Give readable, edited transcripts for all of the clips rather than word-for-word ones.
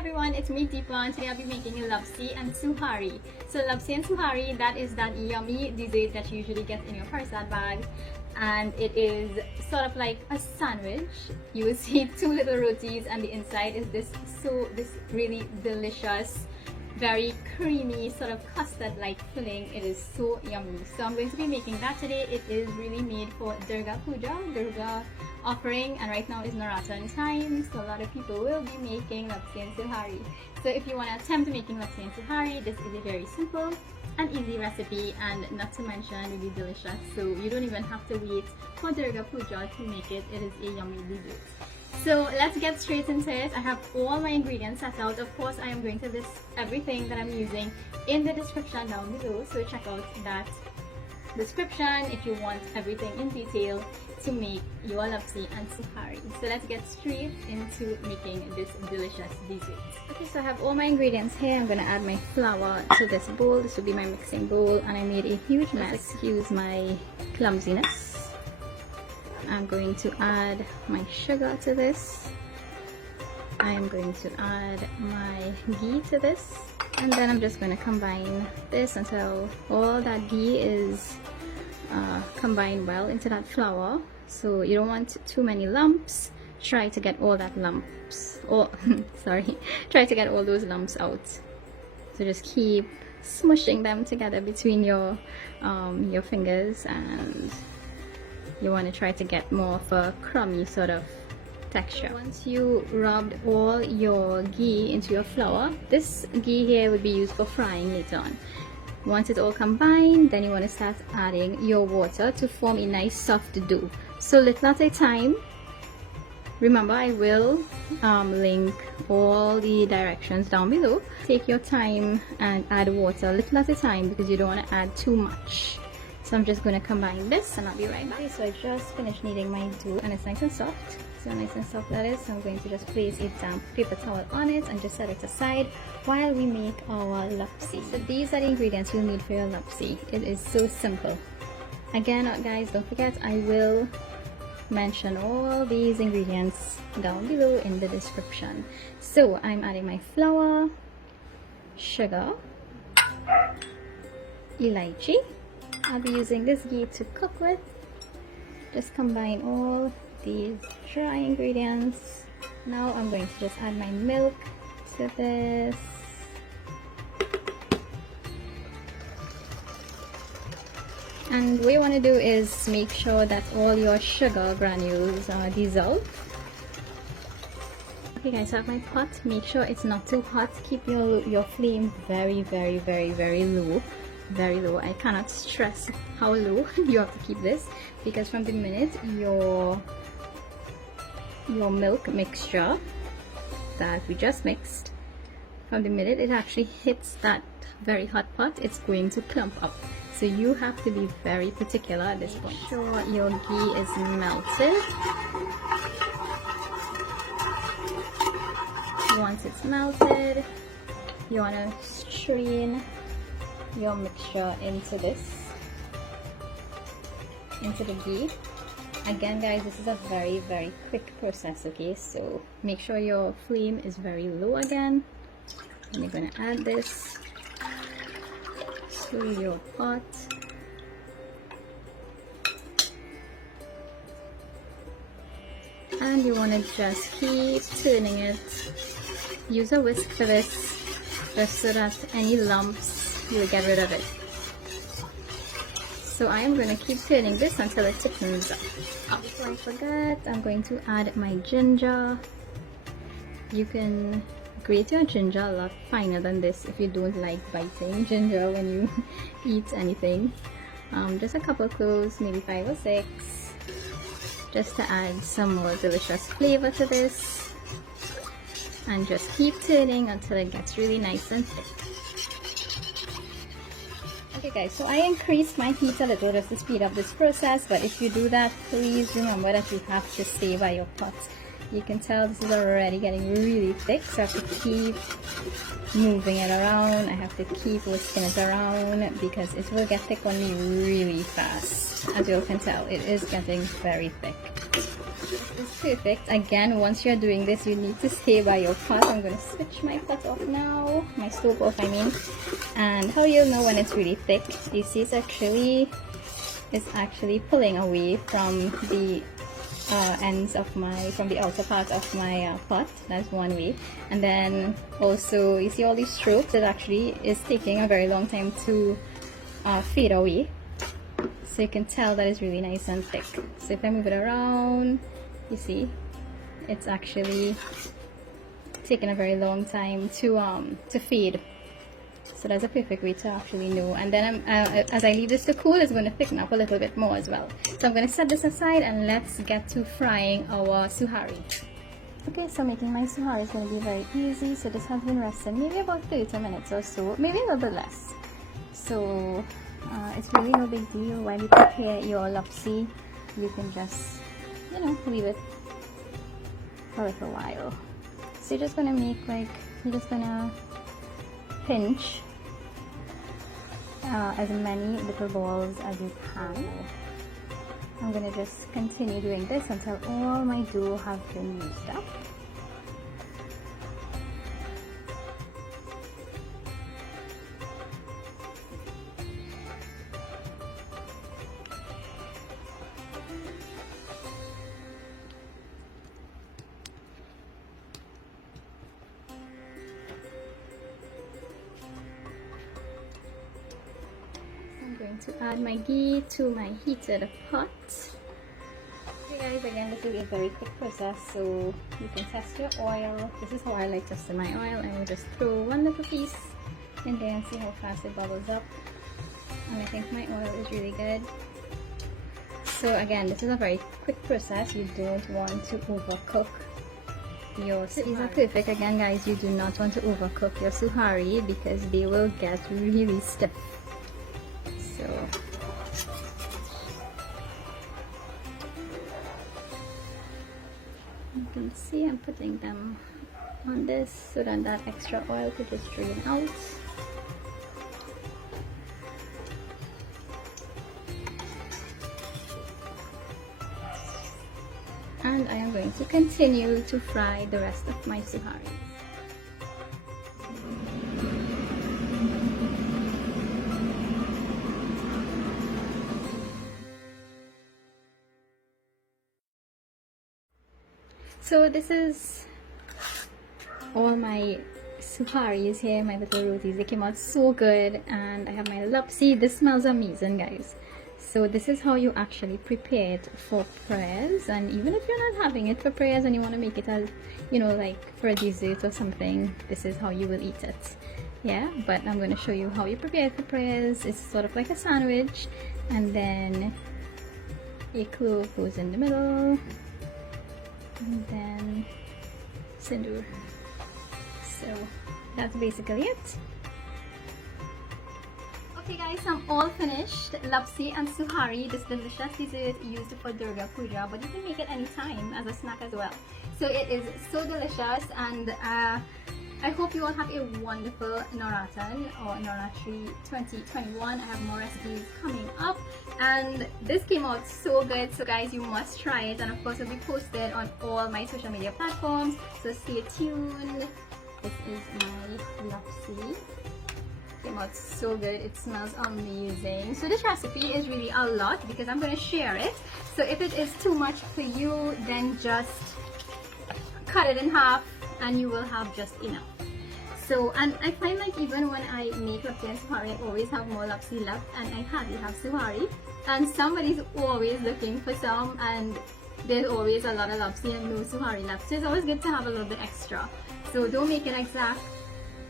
everyone, it's me Deepa and today I'll be making a Lapsi and Suhari. So Lapsi and Suhari, that is that yummy dessert that you usually get in your parcel bag, and it is sort of like a sandwich. You will see two little rotis and the inside is this really delicious, very creamy sort of custard like filling. It is so yummy. So I'm going to be making that today. It is really made for Durga offering, and right now is Navratri time, so a lot of people will be making Lapsi and Suhari. So if you want to attempt making Lapsi and Suhari, this is a very simple and easy recipe, and not to mention really delicious. So you don't even have to wait for Durga Puja to make it. It is a yummy dessert. So let's get straight into it. I have all my ingredients set out. Of course, I am going to list everything that I'm using in the description down below, so check out that description if you want everything in detail to make your Lapsi and Suhari. So let's get straight into making this delicious dessert. Okay, so I have all my ingredients here. I'm going to add my flour to this bowl. This will be my mixing bowl, and I made a huge mess. Excuse my clumsiness. I'm going to add my sugar to this. I am going to add my ghee to this, and then I'm just going to combine this until all that ghee is combined well into that flour. So you don't want too many lumps. Try to get all that lumps, try to get all those lumps out. So just keep smushing them together between your fingers, and you want to try to get more of a crummy sort of texture. Once you rubbed all your ghee into your flour, this ghee here would be used for frying later on. Once it's all combined, then you want to start adding your water to form a nice soft dough. So little at a time. Remember, I will link all the directions down below. Take your time and add water little at a time because you don't want to add too much. So I'm just going to combine this and I'll be right back. Okay, so I just finished kneading my dough and it's nice and soft. So nice and soft that is. So I'm going to just place a damp paper towel on it and just set it aside while we make our Lapsi. So these are the ingredients you'll need for your Lapsi. It is so simple. Again, guys, don't forget, I will mention all these ingredients down below in the description. So I'm adding my flour, sugar, elaichi. I'll be using this ghee to cook with. Just combine all these dry ingredients. Now I'm going to just add my milk to this. And what you want to do is make sure that all your sugar granules are dissolved. Okay guys, so I have my pot. Make sure it's not too hot. Keep your flame very low. Very low. I cannot stress how low you have to keep this, because from the minute your milk mixture that we just mixed, from the minute it actually hits that very hot pot, it's going to clump up. So you have to be very particular at this point. So your ghee is melted. Once it's melted, you want to strain your mixture into the ghee. Again guys, this is a very quick process, okay? So make sure your flame is very low again, and you're going to add this to your pot. And you want to just keep turning it. Use a whisk for this, just so that any lumps, you'll get rid of it. So I am going to keep turning this until it thickens up. Before I forget, I'm going to add my ginger. You can grate your ginger a lot finer than this if you don't like biting ginger when you eat anything. Just a couple cloves, maybe 5 or 6, just to add some more delicious flavor to this. And just keep turning until it gets really nice and thick. Okay guys, so I increased my heat a little just to speed up this process, but if you do that, please remember that you have to stay by your pot. You can tell this is already getting really thick, so I have to keep moving it around. I have to keep whisking it around because it will get thick on me really fast. As you can tell, it is getting very thick. This is perfect. Again, once you're doing this, you need to stay by your pot. I'm going to switch my pot off now, my stove off I mean. And how you'll know when it's really thick, you see it's actually pulling away from the ends of from the outer part of my pot. That's one way. And then also you see all these strokes, it actually is taking a very long time to fade away. So you can tell that it's really nice and thick. So if I move it around, you see it's actually taking a very long time to fade. So that's a perfect way to actually know. And then as I leave this to cool, it's going to thicken up a little bit more as well. So I'm going to set this aside and let's get to frying our suhari. Okay, so making my suhari is going to be very easy. So this has been resting maybe about 30 minutes or so, maybe a little bit less. So it's really no big deal. When you prepare your lapsi, you can just, leave it for a little while. So you're just going to make you're just going to pinch as many little balls as you can. I'm going to just continue doing this until all my dough has been used up. I'm going to add my ghee to my heated pot. Okay guys, again this will be a very quick process, so you can test your oil. This is how I like testing my oil. I will just throw one little piece in there and see how fast it bubbles up. And I think my oil is really good. So again, this is a very quick process. You don't want to overcook your suhari. These are perfect. Again guys, you do not want to overcook your suhari because they will get really stiff. So you can see I'm putting them on this so that that extra oil could just drain out. And I am going to continue to fry the rest of my suhari. So this is all my suharis here, my little rotis. They came out so good, and I have my lapsi. This smells amazing guys. So this is how you actually prepare it for prayers, and even if you're not having it for prayers and you want to make it as, like for a dessert or something, this is how you will eat it. Yeah, but I'm going to show you how you prepare it for prayers. It's sort of like a sandwich, and then a clove goes in the middle, and then sindoor. So that's basically it. Okay guys, I'm all finished. Lapsi and suhari, this delicious dessert used for Durga Puja, but you can make it anytime as a snack as well. So it is so delicious, and I hope you all have a wonderful Navratan or Navratri 2021. I have more recipes coming up, and this came out so good. So guys, you must try it, and of course it will be posted on all my social media platforms. So stay tuned. This is my lapsi. Came out so good. It smells amazing. So this recipe is really a lot because I'm going to share it. So if it is too much for you, then just cut it in half and you will have just enough. So, and I find like even when I make lapsi and suhari, I always have more lapsi left and I hardly have suhari, and somebody's always looking for some, and there's always a lot of lapsi and no suhari left. So it's always good to have a little bit extra. So don't make it exact.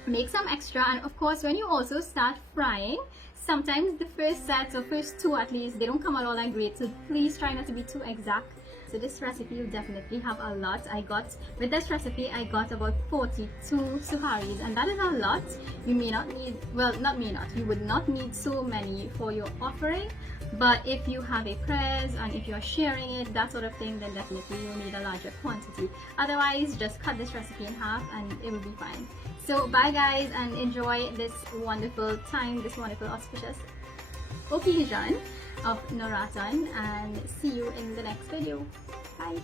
Make some extra, and of course when you also start frying, sometimes the first set or first two at least, they don't come out all that great, so please try not to be too exact. So this recipe you definitely have a lot. With this recipe I got about 42 suharis, and that is a lot. You may not need, well, you would not need so many for your offering, but if you have a prayers and if you are sharing it, that sort of thing, then definitely you'll need a larger quantity. Otherwise, just cut this recipe in half and it will be fine. So bye guys, and enjoy this wonderful time, this wonderful auspicious occasion. of Navratan, and see you in the next video. Bye.